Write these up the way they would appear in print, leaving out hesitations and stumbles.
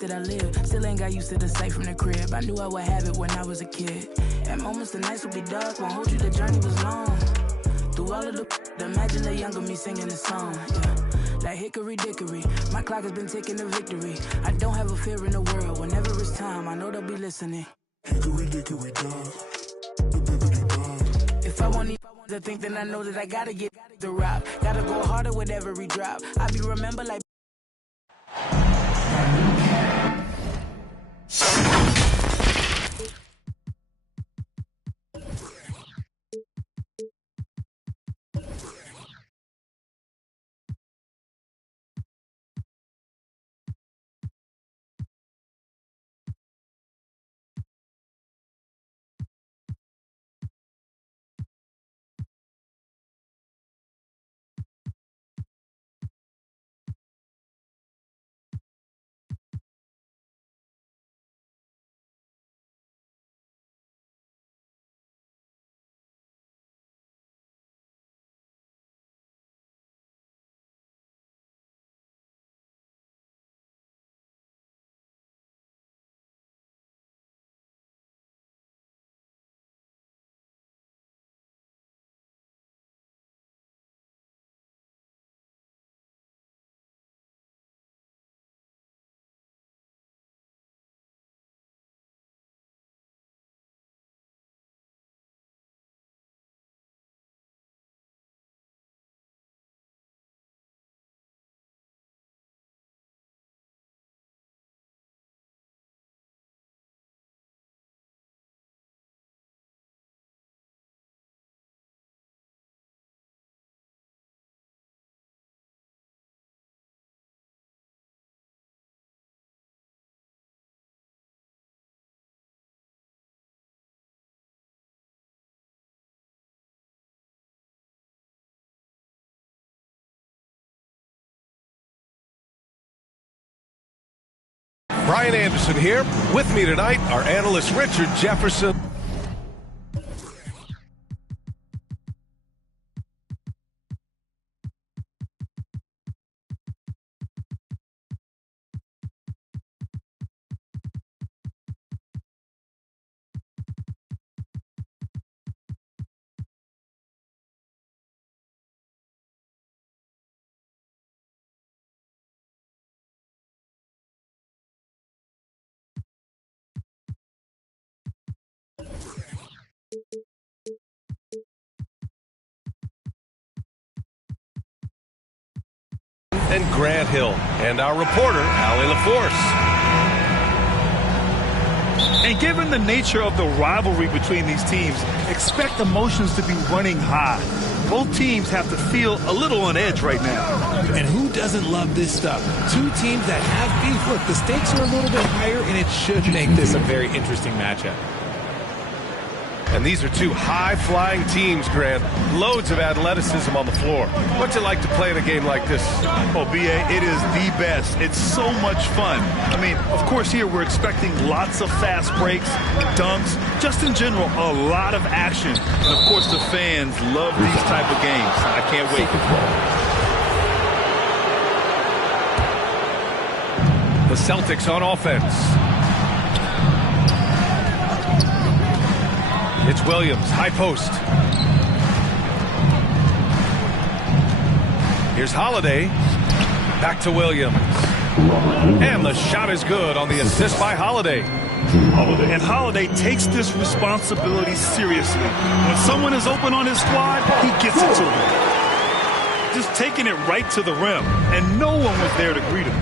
that I live. Still ain't got used to the sight from the crib. I knew I would have it when I was a kid. At moments the nights would be dark, won't hold you, the journey was long. Through all of the imagine the younger me singing the song, yeah. Like hickory dickory, my clock has been ticking to victory. I don't have a fear in the world, whenever it's time, I know they'll be listening. Hickory dickory dog. If I want to think, then I know that I gotta get the rock. Gotta go harder with every drop. I be remember like Brian Anderson here. With me tonight, our analyst Richard Jefferson. And Grant Hill, and our reporter, Allie LaForce. And given the nature of the rivalry between these teams, expect emotions to be running high. Both teams have to feel a little on edge right now. And who doesn't love this stuff? Two teams that have beef. Look, the stakes are a little bit higher, and it should make this a very interesting matchup. And these are two high-flying teams, Grant. Loads of athleticism on the floor. What's it like to play in a game like this? Oh, B.A., it is the best. It's so much fun. I mean, of course, here we're expecting lots of fast breaks, dunks, just in general, a lot of action. And, of course, the fans love these type of games. I can't wait. The Celtics on offense. It's Williams, high post. Here's Holiday. Back to Williams. And the shot is good on the assist by Holiday. And Holiday takes this responsibility seriously. When someone is open on his squad, he gets it to them. Just taking it right to the rim, and no one was there to greet him.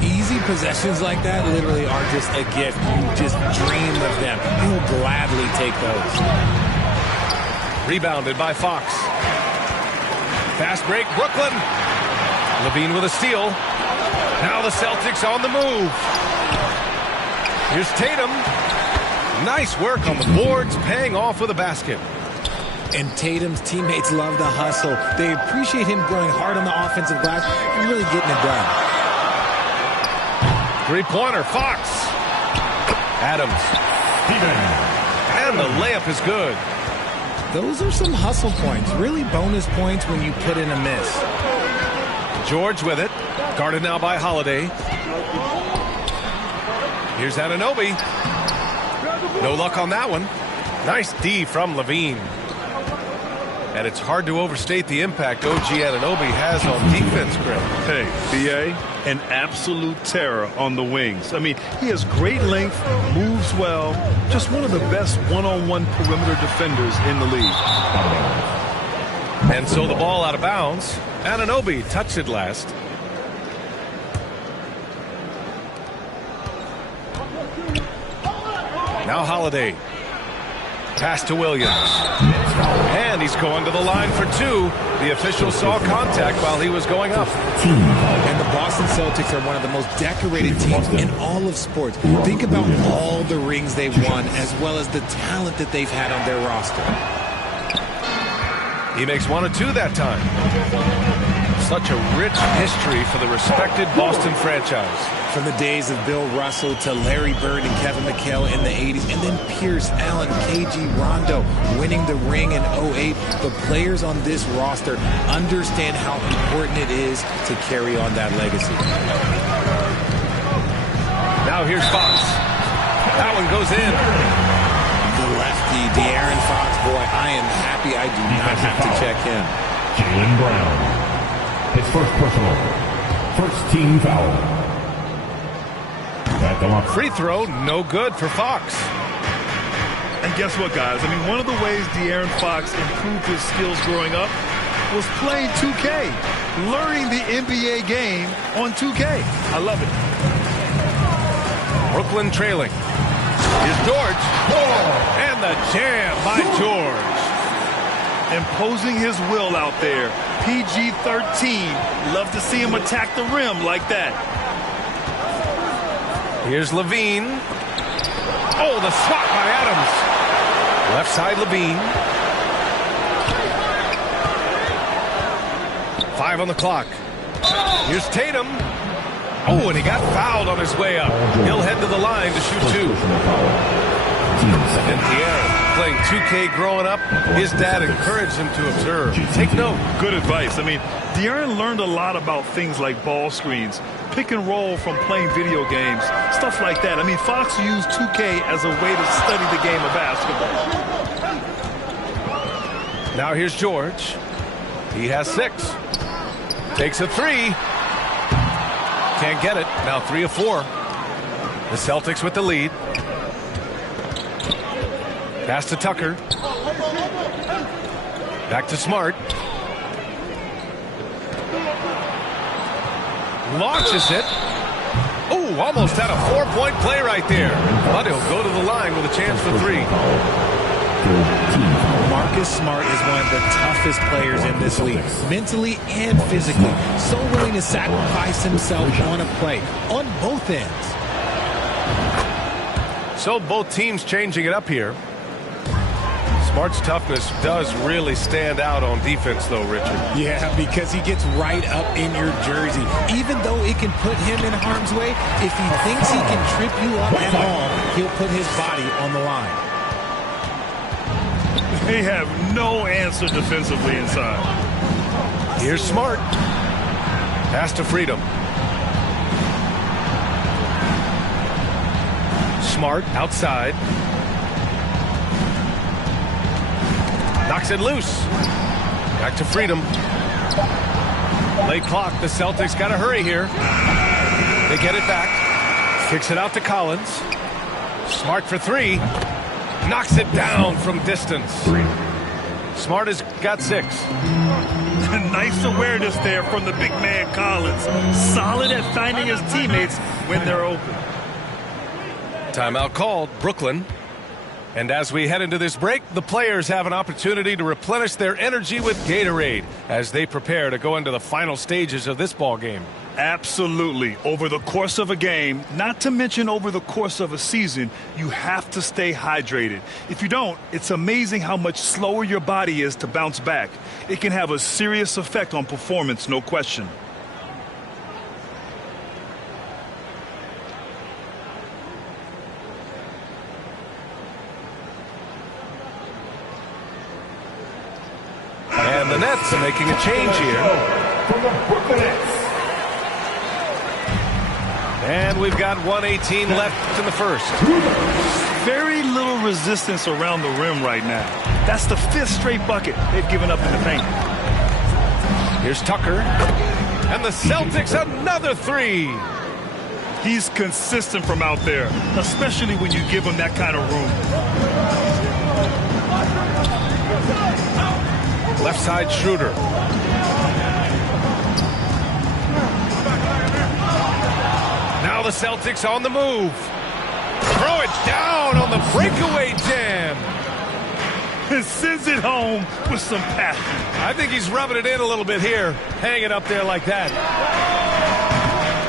Easy possessions like that literally are just a gift. You just dream of them. You will gladly take those. Rebounded by Fox. Fast break, Brooklyn. Levine with a steal. Now the Celtics on the move. Here's Tatum. Nice work on the boards, paying off with a basket. And Tatum's teammates love the hustle. They appreciate him going hard on the offensive glass and really getting it done. Three-pointer, Fox. Adams. And the layup is good. Those are some hustle points, really bonus points when you put in a miss. George with it. Guarded now by Holiday. Here's Anunoby. No luck on that one. Nice D from Levine. And it's hard to overstate the impact OG Anunoby has on defense, Greg. Hey, B.A., an absolute terror on the wings. I mean, he has great length, moves well, just one of the best one-on-one perimeter defenders in the league. And so the ball out of bounds. Anunoby touched it last. Now Holiday. Pass to Williams. And he's going to the line for two. The official saw contact while he was going up. And the Boston Celtics are one of the most decorated teams in all of sports. Think about all the rings they've won, as well as the talent that they've had on their roster. He makes 1 of 2 that time. Such a rich history for the respected Boston franchise. From the days of Bill Russell to Larry Bird and Kevin McHale in the 80s, and then Pierce, Allen, KG, Rondo winning the ring in 08. The players on this roster understand how important it is to carry on that legacy. Now here's Fox. That one goes in. The lefty, De'Aaron Fox, boy, I am happy I do not have to check him. Jaylen Brown. His first personal. First team foul. Free throw, no good for Fox. And guess what, guys? I mean, one of the ways De'Aaron Fox improved his skills growing up was playing 2K, learning the NBA game on 2K. I love it. Brooklyn trailing. Here's George. And the jam by George. Imposing his will out there. PG-13. Love to see him attack the rim like that. Here's Levine. Oh, the swat by Adams. Left side Levine. 5 on the clock. Here's Tatum. Oh, and he got fouled on his way up. He'll head to the line to shoot 2. And De'Aaron, playing 2K growing up, his dad encouraged him to observe. Take note. Good advice. I mean, De'Aaron learned a lot about things like ball screens, pick and roll from playing video games, stuff like that. I mean, Fox used 2K as a way to study the game of basketball. Now here's George. He has 6. Takes a 3. Can't get it. Now 3 of 4. The Celtics with the lead. Pass to Tucker. Back to Smart. Launches it. Oh, almost had a 4-point play right there. But he'll go to the line with a chance for 3. Marcus Smart is one of the toughest players in this league, mentally and physically. So willing to sacrifice himself on a play, on both ends. So both teams changing it up here. Smart's toughness does really stand out on defense, though, Richard. Yeah, because he gets right up in your jersey. Even though it can put him in harm's way, if he thinks he can trip you up at all, he'll put his body on the line. They have no answer defensively inside. Here's Smart. Pass to Freedom. Smart outside. Knocks it loose. Back to Freedom. Late clock. The Celtics got to hurry here. They get it back. Kicks it out to Collins. Smart for 3. Knocks it down from distance. Smart has got 6. Nice awareness there from the big man Collins. Solid at finding his teammates when they're open. Timeout called. Brooklyn. And as we head into this break, the players have an opportunity to replenish their energy with Gatorade as they prepare to go into the final stages of this ball game. Absolutely. Over the course of a game, not to mention over the course of a season, you have to stay hydrated. If you don't, it's amazing how much slower your body is to bounce back. It can have a serious effect on performance, no question. And the Nets are making a change here. And we've got 1:18 left in the first. Very little resistance around the rim right now. That's the 5th straight bucket they've given up in the paint. Here's Tucker. And the Celtics, another three. He's consistent from out there, especially when you give him that kind of room. Left side Schroeder. Now the Celtics on the move. Throw it down on the breakaway jam. And sends it home with some passion. I think he's rubbing it in a little bit here, hanging up there like that.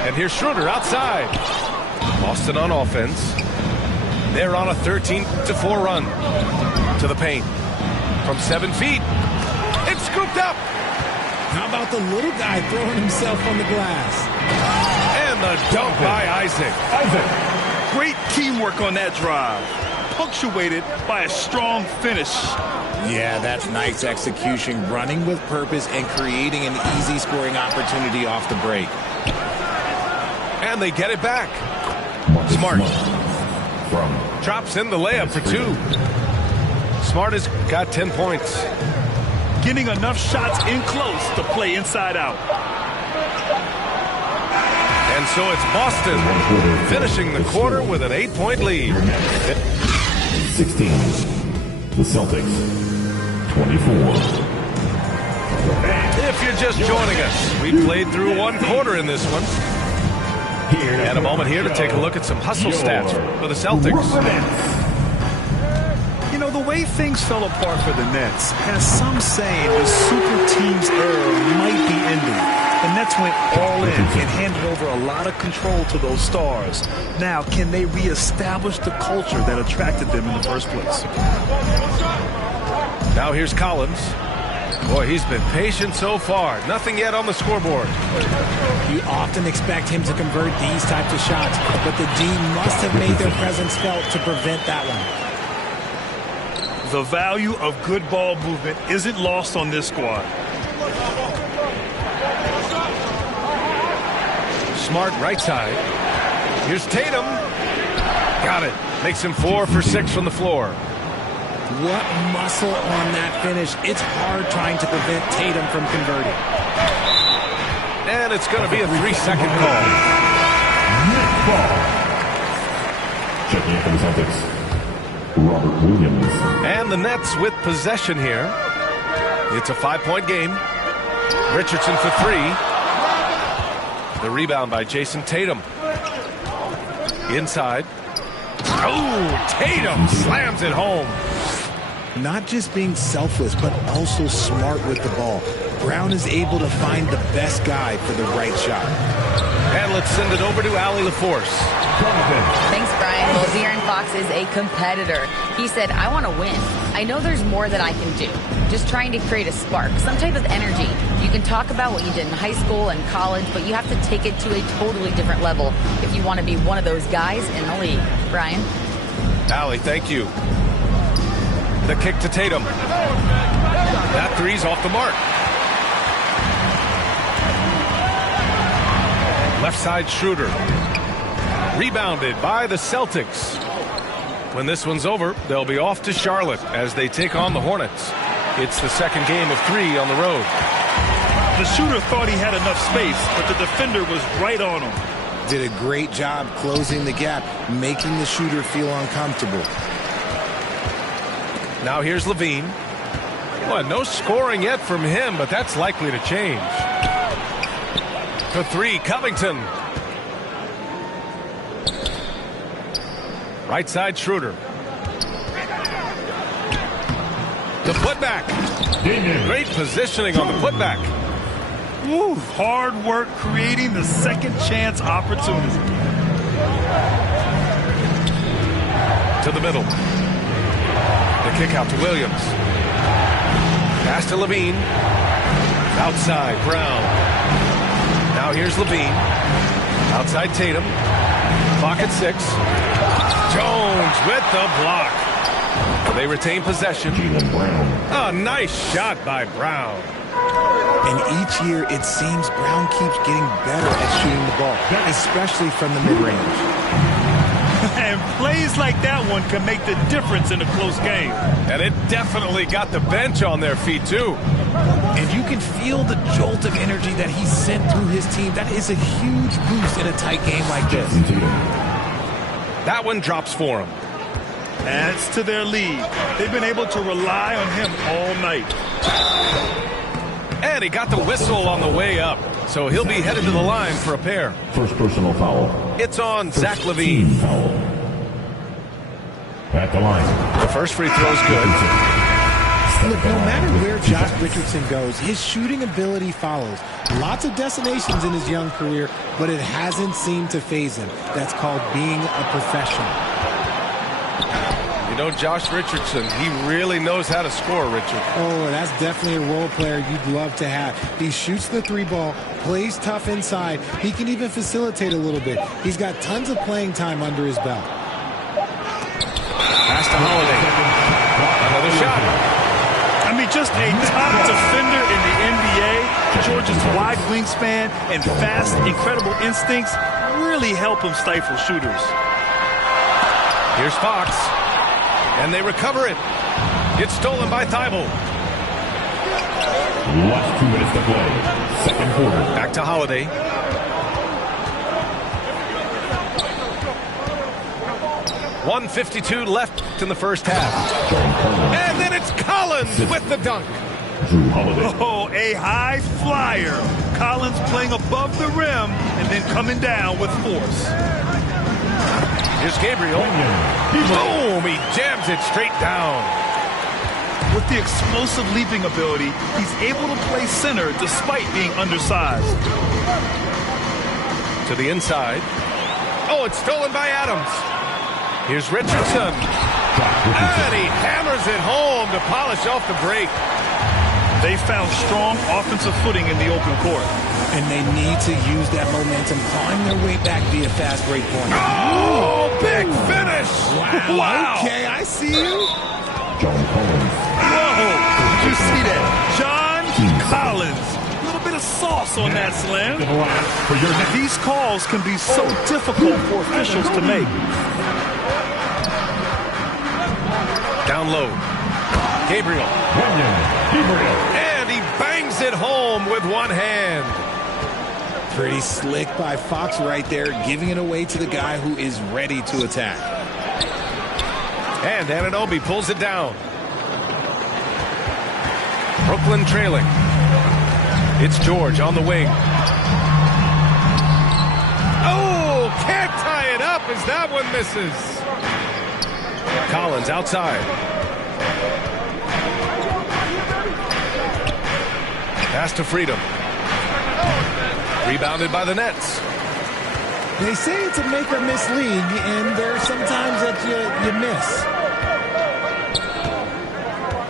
And here's Schroeder outside. Boston on offense. They're on a 13-4 run to the paint. From 7 feet. It's scooped up. How about the little guy throwing himself on the glass? And the dunk by Isaac. Great teamwork on that drive. Punctuated by a strong finish. Yeah, that's nice execution. Running with purpose and creating an easy scoring opportunity off the break. And they get it back. Smart. Drops in the layup for 2. Smart has got 10 points. Getting enough shots in close to play inside out. And so it's Boston finishing the quarter with an 8-point lead. 16. The Celtics. 24. If you're just joining us, we played through 1 quarter in this one. And a moment here to take a look at some hustle stats for the Celtics. You know, the way things fell apart for the Nets has some saying the super team's era might be ending. The Nets went all in and handed over a lot of control to those stars. Now, can they reestablish the culture that attracted them in the first place? Now here's Collins. Boy, he's been patient so far. Nothing yet on the scoreboard. You often expect him to convert these types of shots, but the D must have made their presence felt to prevent that one. The value of good ball movement isn't lost on this squad. Smart right side. Here's Tatum. Got it. Makes him 4 for 6 from the floor. What muscle on that finish. It's hard trying to prevent Tatum from converting. And it's going to be a 3-second call. Checking in for the Celtics, Robert Williams. And the Nets with possession here. It's a 5-point game. Richardson for 3. The rebound by Jason Tatum. Inside. Oh, Tatum slams it home. Not just being selfless, but also smart with the ball. Brown is able to find the best guy for the right shot. And let's send it over to Allie LaForce. Thanks, Brian. Well, De'Aaron Fox is a competitor. He said, I want to win. I know there's more that I can do. Just trying to create a spark, some type of energy. You can talk about what you did in high school and college, but you have to take it to a totally different level if you want to be one of those guys in the league. Brian? Allie, thank you. The kick to Tatum. That three's off the mark. Left side Schroeder. Rebounded by the Celtics. When this one's over, they'll be off to Charlotte as they take on the Hornets. It's the second game of 3 on the road. The shooter thought he had enough space, but the defender was right on him. Did a great job closing the gap, making the shooter feel uncomfortable. Now here's Levine. Well, no scoring yet from him, but that's likely to change. For 3, Covington. Right side Schroeder. The putback. Great positioning on the putback. Woo, hard work creating the second chance opportunity. To the middle. The kick out to Williams. Pass to Levine. Outside, Brown. Now here's Levine. Outside Tatum. Clock at 6. Jones with the block. They retain possession. A nice shot by Brown. And each year, it seems Brown keeps getting better at shooting the ball, especially from the mid-range. And plays like that one can make the difference in a close game. And it definitely got the bench on their feet, too. And you can feel the jolt of energy that he sent through his team. That is a huge boost in a tight game like this. That one drops for him. Adds to their lead. They've been able to rely on him all night. And he got the whistle on the way up, so he'll be headed to the line for a pair. First personal foul. It's on Zach LaVine. Foul. At the line. The first free throw is good. Look, no matter where Josh Richardson goes, his shooting ability follows. Lots of destinations in his young career, but it hasn't seemed to faze him. That's called being a professional. You know, Josh Richardson, he really knows how to score, Richard. Oh, that's definitely a role player you'd love to have. He shoots the three ball, plays tough inside. He can even facilitate a little bit. He's got tons of playing time under his belt. Pass to Holiday. Another shot. I mean, just a top defender in the NBA. George's wide wingspan and fast, incredible instincts really help him stifle shooters. Here's Fox. And they recover it. It's stolen by Thibault. Last 2 minutes to play. Second quarter. Back to Holiday. .152 left in the first half. And then it's Collins with the dunk. Drew Holiday. Oh, a high flyer. Collins playing above the rim and then coming down with force. Here's Gabriel. Boom! He jams it straight down. With the explosive leaping ability, he's able to play center despite being undersized. To the inside. Oh, it's stolen by Adams. Here's Richardson. And he hammers it home to polish off the break. They found strong offensive footing in the open court. And they need to use that momentum, clawing their way back via fast break point. Oh, big finish! Wow. Okay, I see you. John Collins. Whoa! Did you see that? John Collins. A little bit of sauce on that slam. These calls can be so difficult for officials to make. Down low. Gabriel. And he bangs it home with one hand. Pretty slick by Fox right there, giving it away to the guy who is ready to attack. And Anunoby pulls it down. Brooklyn trailing. It's George on the wing. Oh, can't tie it up as that one misses. Collins outside. Pass to Freedom. Rebounded by the Nets. They say it's a make or miss league, and there's sometimes that you miss.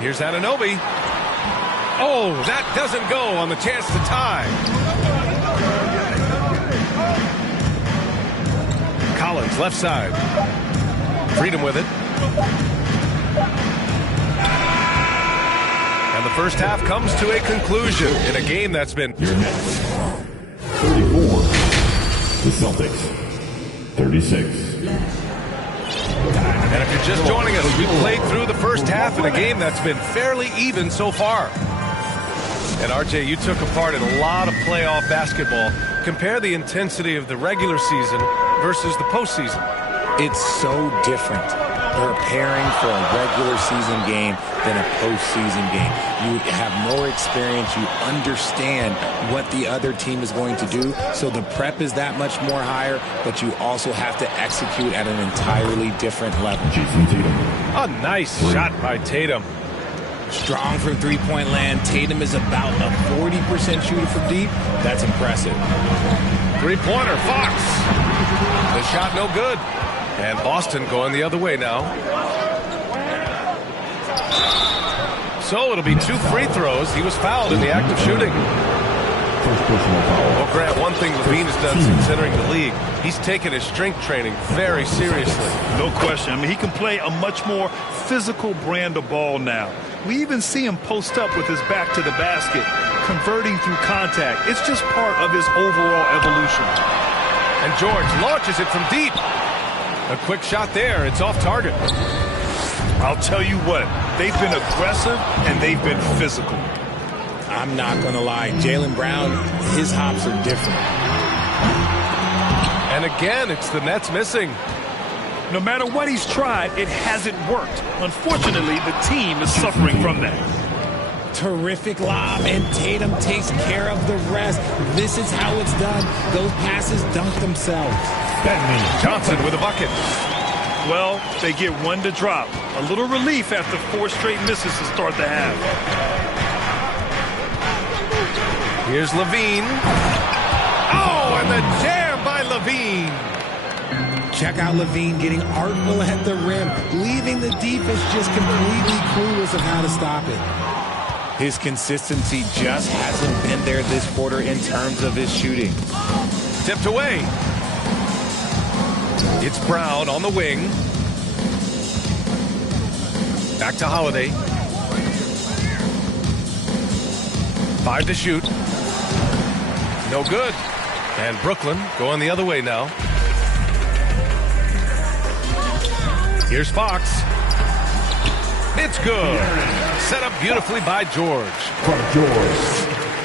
Here's Anunoby. Oh, that doesn't go on the chance to tie. Collins left side. Freedom with it. And the first half comes to a conclusion in a game that's been... Your Nets, 34. The Celtics, 36. And if you're just joining us, we played through the first half in a game that's been fairly even so far. And RJ, you took a part in a lot of playoff basketball. Compare the intensity of the regular season versus the postseason. It's so different preparing for a regular season game than a postseason game. You have more experience. You understand what the other team is going to do. So the prep is that much more higher, but you also have to execute at an entirely different level. Jason Tatum. A nice shot by Tatum. Strong from three-point land. Tatum is about a 40% shooter from deep. That's impressive. Three-pointer, Fox. The shot no good. And Boston going the other way now. So it'll be 2 free throws. He was fouled in the act of shooting. First personal foul. Well, Grant, one thing LaVine has done since entering the league, he's taken his strength training very seriously. No question. I mean, he can play a much more physical brand of ball now. We even see him post up with his back to the basket. converting through contact. It's just part of his overall evolution. And George launches it from deep. A quick shot there. It's off target. I'll tell you what, they've been aggressive and they've been physical. I'm not going to lie. Jaylen Brown, his hops are different. And again, it's the Nets missing. No matter what he's tried, it hasn't worked. Unfortunately, the team is suffering from that. Terrific lob, and Tatum takes care of the rest. This is how it's done. Those passes dunk themselves. Johnson with a bucket. Well, they get one to drop. A little relief after 4 straight misses to start the half. Here's Levine. Oh, and the jam by Levine. Check out Levine getting artful at the rim, leaving the defense just completely clueless of how to stop it. His consistency just hasn't been there this quarter in terms of his shooting. Tipped away. It's Brown on the wing. Back to Holiday. 5 to shoot. No good. And Brooklyn going the other way now. Here's Fox. It's good. Set up beautifully by George.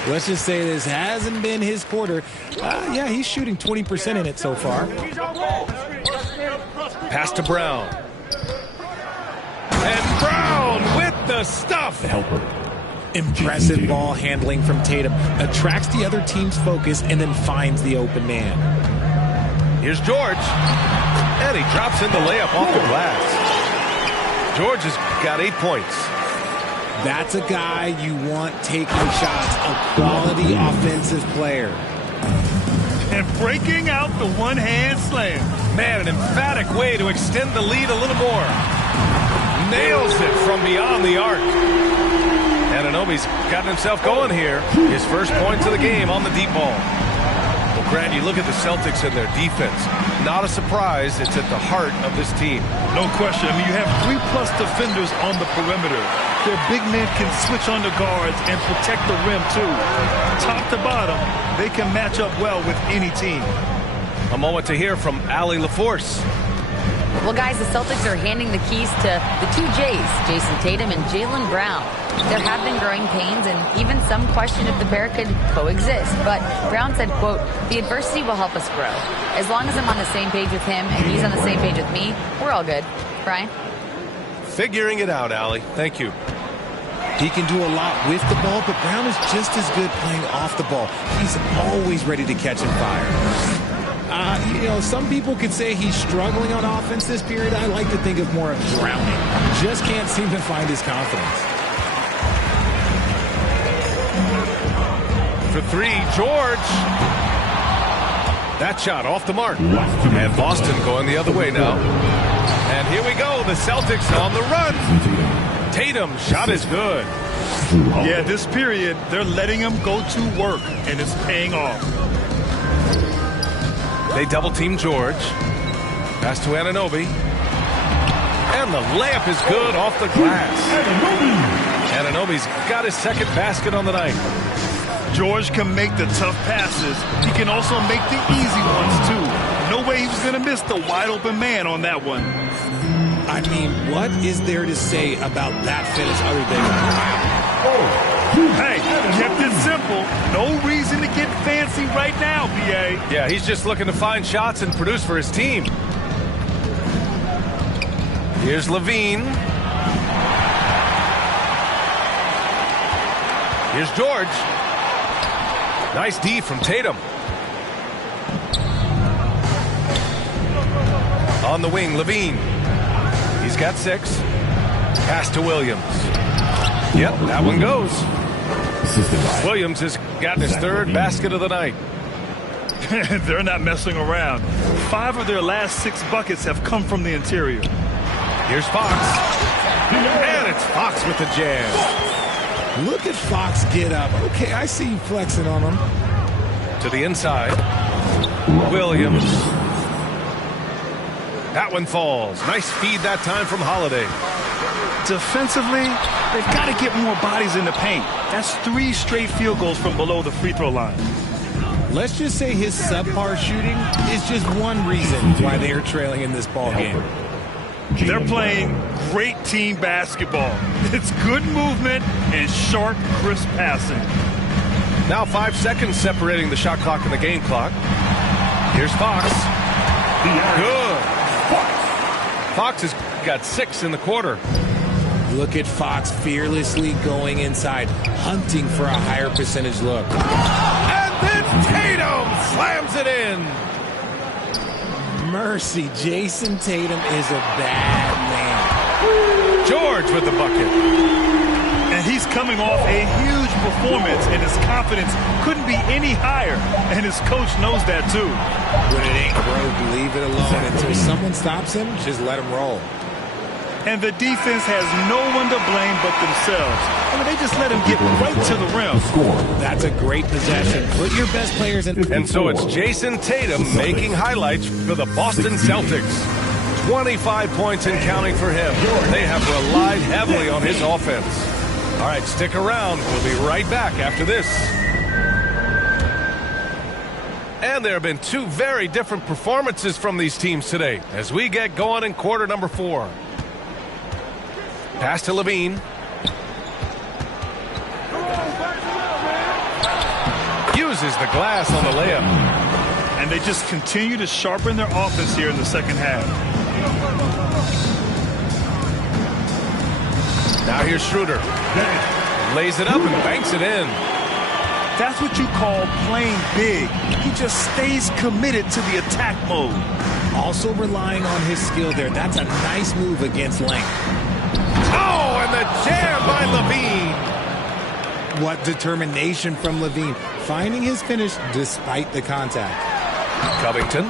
Let's just say this hasn't been his quarter. Yeah, he's shooting 20% in it so far. Pass to Brown. And Brown with the stuff. Impressive ball handling from Tatum. Attracts the other team's focus and then finds the open man. Here's George. And he drops in the layup off the glass. George has got 8 points. That's a guy you want taking shots, a quality offensive player. And breaking out the one-hand slam. Man, an emphatic way to extend the lead a little more. Nails it from beyond the arc. Anunoby's gotten himself going here. His first points of the game on the deep ball. Well, Grant, you look at the Celtics and their defense. Not a surprise. It's at the heart of this team. No question. I mean, you have 3+ defenders on the perimeter. Their big men can switch on the guards and protect the rim, too. Top to bottom, they can match up well with any team. A moment to hear from Allie LaForce. Well, guys, the Celtics are handing the keys to the 2 J's, Jason Tatum and Jaylen Brown. There have been growing pains, and even some question if the pair could coexist. But Brown said, quote, "The adversity will help us grow. As long as I'm on the same page with him and he's on the same page with me, we're all good." Brian? Figuring it out, Allie. Thank you. He can do a lot with the ball, but Brown is just as good playing off the ball. He's always ready to catch and fire. Some people could say he's struggling on offense this period. I like to think of more of drowning. Just can't seem to find his confidence. For 3, George. That shot off the mark. And Boston going the other way now. And here we go. The Celtics on the run. Tatum's shot is good. Yeah, this period, they're letting him go to work, and it's paying off. They double-team George. Pass to Anunoby. And the layup is good off the glass. Anunoby's got his second basket on the night. George can make the tough passes. He can also make the easy ones, too. No way he was going to miss the wide-open man on that one. I mean, what is there to say about that finish other than wow? Hey, kept it simple. No reason to get fancy right now, BA. Yeah, he's just looking to find shots and produce for his team. Here's Levine. Here's George. Nice D from Tatum. On the wing, Levine. He's got 6. Pass to Williams. Yep, that one goes. Williams has gotten his 3rd basket of the night. They're not messing around. 5 of their last 6 buckets have come from the interior. Here's Fox. And it's Fox with the jam. Look at Fox get up. Okay, I see you flexing on him. To the inside. Williams. That one falls. Nice feed that time from Holiday. defensively, they've got to get more bodies in the paint. That's 3 straight field goals from below the free throw line. Let's just say his subpar shooting is just one reason why they are trailing in this ball game. They're playing great team basketball. It's good movement and sharp, crisp passing. Now 5 seconds separating the shot clock and the game clock. Here's Fox. Good. Fox has got 6 in the quarter. Look at Fox fearlessly going inside, hunting for a higher percentage look. And then Tatum slams it in. Mercy, Jason Tatum is a bad man. George with the bucket. And he's coming off a huge performance, and his confidence couldn't be any higher. And his coach knows that, too. When it ain't broke, leave it alone. Until someone stops him, just let him roll. And the defense has no one to blame but themselves. I mean, they just let him get right to the rim. That's a great possession. Put your best players in. And so it's Jason Tatum making highlights for the Boston Celtics. 25 points and counting for him. They have relied heavily on his offense. All right, stick around. We'll be right back after this. And there have been 2 very different performances from these teams today as we get going in quarter number 4. Pass to Levine. Uses the glass on the layup. And they just continue to sharpen their offense here in the second half. Now here's Schroeder. Lays it up and banks it in. That's what you call playing big. He just stays committed to the attack mode. Also relying on his skill there. That's a nice move against length. Oh, and the jam by Levine. What determination from Levine. Finding his finish despite the contact. Covington.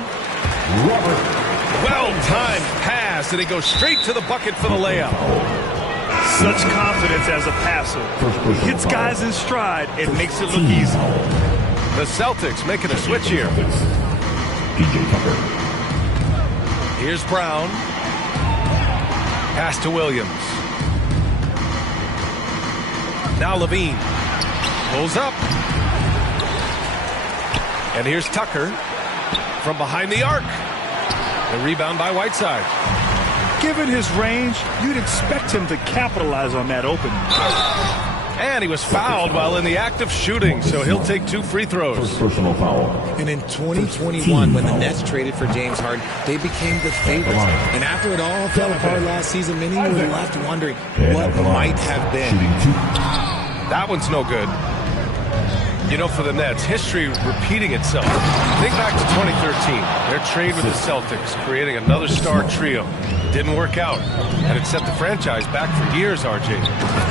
Well-timed pass, and he goes straight to the bucket for the layup. Such confidence as a passer. He hits guys in stride and makes it look easy. The Celtics making a switch here. Here's Brown. Pass to Williams. Now Levine. Pulls up. And here's Tucker from behind the arc. The rebound by Whiteside. Given his range, you'd expect him to capitalize on that opening. And he was fouled while in the act of shooting, so he'll take 2 free throws. Personal foul. And in 2021, when the Nets traded for James Harden, they became the favorites. And after it all fell apart last season, many were left wondering what might have been. That one's no good. You know, for the Nets, history repeating itself. Think back to 2013. Their trade with the Celtics, creating another star trio. Didn't work out, and it set the franchise back for years, RJ.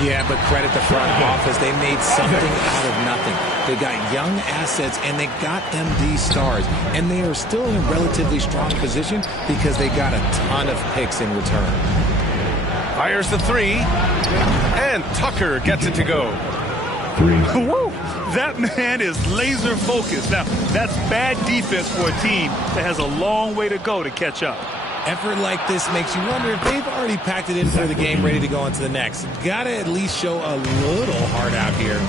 Yeah, but credit the front office. They made something out of nothing. They got young assets, and they got them these stars. And they are still in a relatively strong position because they got a ton of picks in return. Fires the 3, and Tucker gets it to go. Woo! That man is laser focused. Now, that's bad defense for a team that has a long way to go to catch up. Effort like this makes you wonder if they've already packed it in for the game, ready to go on to the next. Gotta at least show a little heart out here.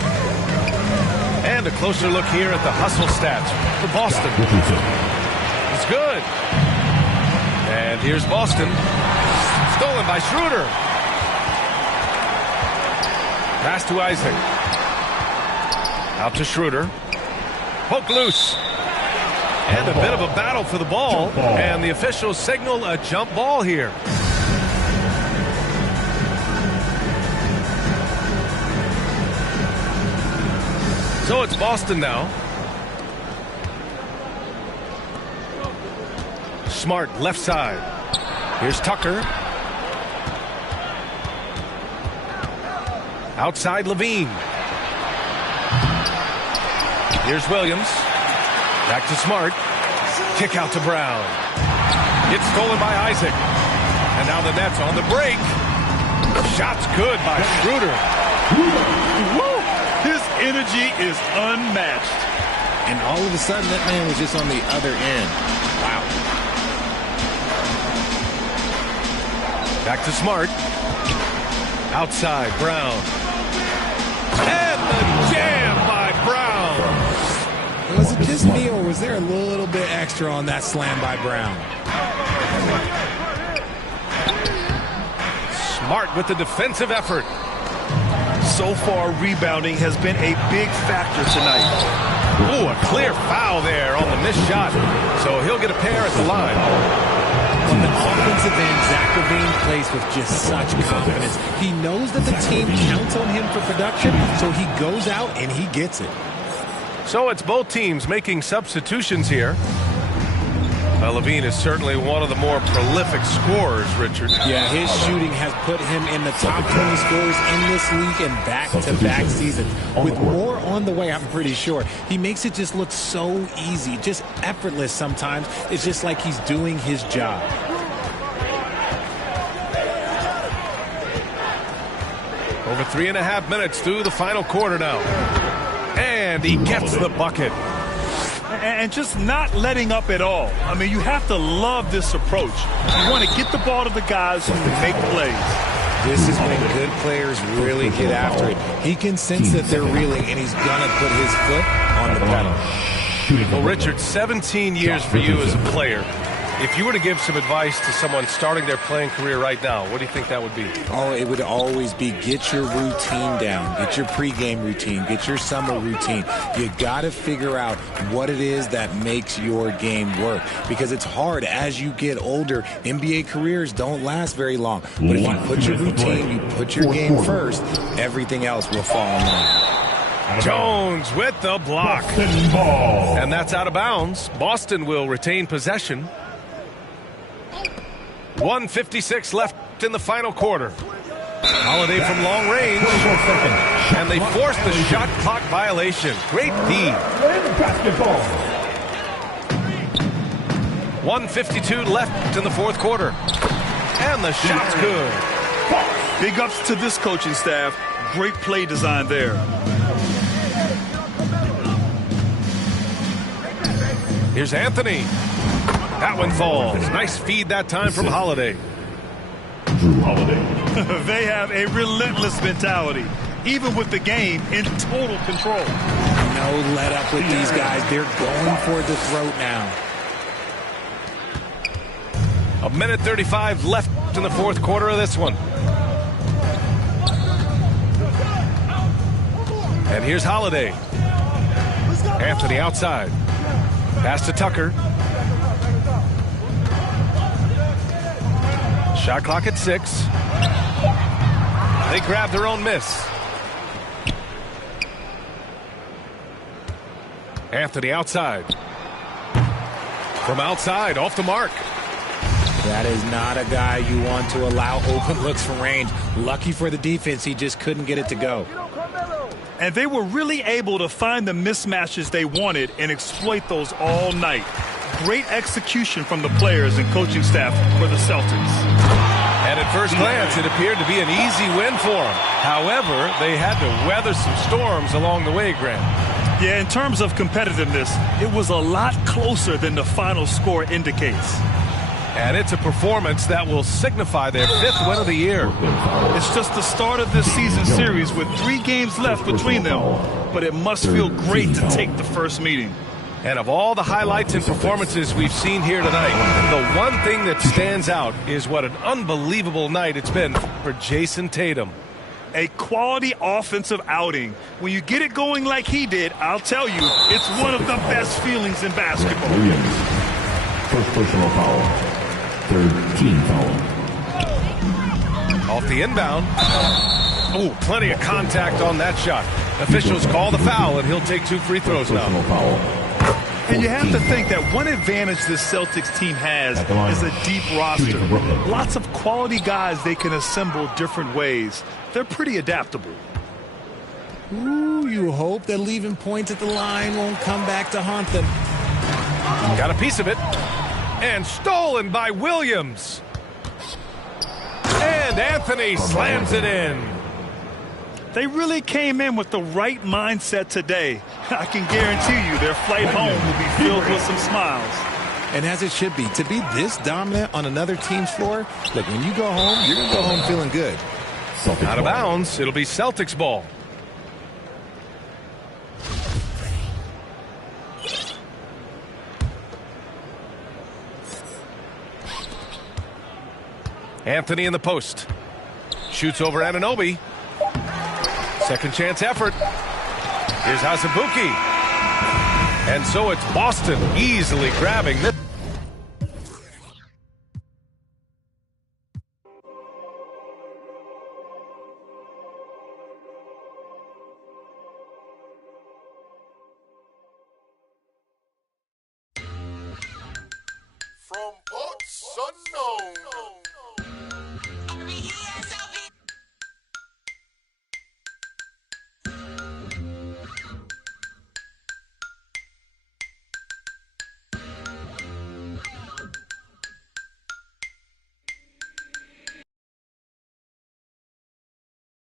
And a closer look here at the hustle stats for Boston. It's good. And here's Boston. Stolen by Schroeder. Pass to Isaac. Out to Schroeder. Poke loose. And a bit of a battle for the ball. And the officials signal a jump ball here. So it's Boston now. Smart left side. Here's Tucker. Outside Levine. Here's Williams. Back to Smart. Kick out to Brown. It's stolen by Isaac. And now the Nets on the break. Shot's good by Schroeder. Woo! His energy is unmatched. And all of a sudden, that man was just on the other end. Wow. Back to Smart. Outside, Brown. And the jam by Brown. Was it just me, or was there a little bit extra on that slam by Brown? Smart with the defensive effort. So far, rebounding has been a big factor tonight. Ooh, a clear foul there on the missed shot. So he'll get a pair at the line. On the offensive end, Zach LaVine plays with just such confidence. He knows that the team counts on him for production, so he goes out and he gets it. So it's both teams making substitutions here. LaVine is certainly one of the more prolific scorers, Richard. Yeah, his shooting has put him in the top 20 scorers in this league in back-to-back seasons. With more on the way, I'm pretty sure. He makes it just look so easy, just effortless sometimes. It's just like he's doing his job. Over 3.5 minutes through the final quarter now. And he gets the bucket. And just not letting up at all. I mean, you have to love this approach. You want to get the ball to the guys who make plays. This is when good players really get after it. He can sense that they're reeling, and he's going to put his foot on the pedal. Well, Richard, 17 years for you as a player. If you were to give some advice to someone starting their playing career right now, what do you think that would be? Oh, it would always be get your routine down. Get your pregame routine. Get your summer routine. You got to figure out what it is that makes your game work. Because it's hard as you get older. NBA careers don't last very long. But if you put your routine, you put your game first, everything else will fall in line. Jones with the block. And that's out of bounds. Boston will retain possession. 1:56 left in the final quarter. Holiday from long range. And they force the shot clock violation. Great D. 1:52 left in the fourth quarter. And the shot's good. Big ups to this coaching staff. Great play design there. Here's Anthony. That one falls. Nice feed that time from Holiday. Drew Holiday. They have a relentless mentality, even with the game in total control. No let up with these guys. They're going for the throat now. 1:35 left in the fourth quarter of this one. And here's Holiday. Anthony outside. Pass to Tucker. Shot clock at 6. They grab their own miss. Anthony outside. From outside, off the mark. That is not a guy you want to allow open looks from range. Lucky for the defense, he just couldn't get it to go. And they were really able to find the mismatches they wanted and exploit those all night. Great execution from the players and coaching staff for the Celtics. And at first glance, it appeared to be an easy win for them. However, they had to weather some storms along the way, Grant. Yeah, in terms of competitiveness, it was a lot closer than the final score indicates. And it's a performance that will signify their 5th win of the year. It's just the start of this season series with 3 games left between them. But it must feel great to take the first meeting. And of all the highlights and performances we've seen here tonight, the one thing that stands out is what an unbelievable night it's been for Jason Tatum. A quality offensive outing. When you get it going like he did, I'll tell you, it's one of the best feelings in basketball. Williams. First personal foul. Third team foul. Off the inbound. Oh, plenty of contact on that shot. Officials call the foul, and he'll take 2 free throws now. And you have to think that one advantage this Celtics team has is a deep roster. Lots of quality guys they can assemble different ways. They're pretty adaptable. Ooh, you hope that leaving points at the line won't come back to haunt them. Got a piece of it. And stolen by Williams. And Anthony slams it in. They really came in with the right mindset today. I can guarantee you their flight home will be filled with some smiles. And as it should be, to be this dominant on another team's floor, look, when you go home, you're going to go home feeling good. Celtics Out of ball. bounds. It'll be Celtics ball. Anthony in the post. Shoots over Anunoby. Second chance effort. Here's Hasabuki. And so it's Boston easily grabbing this.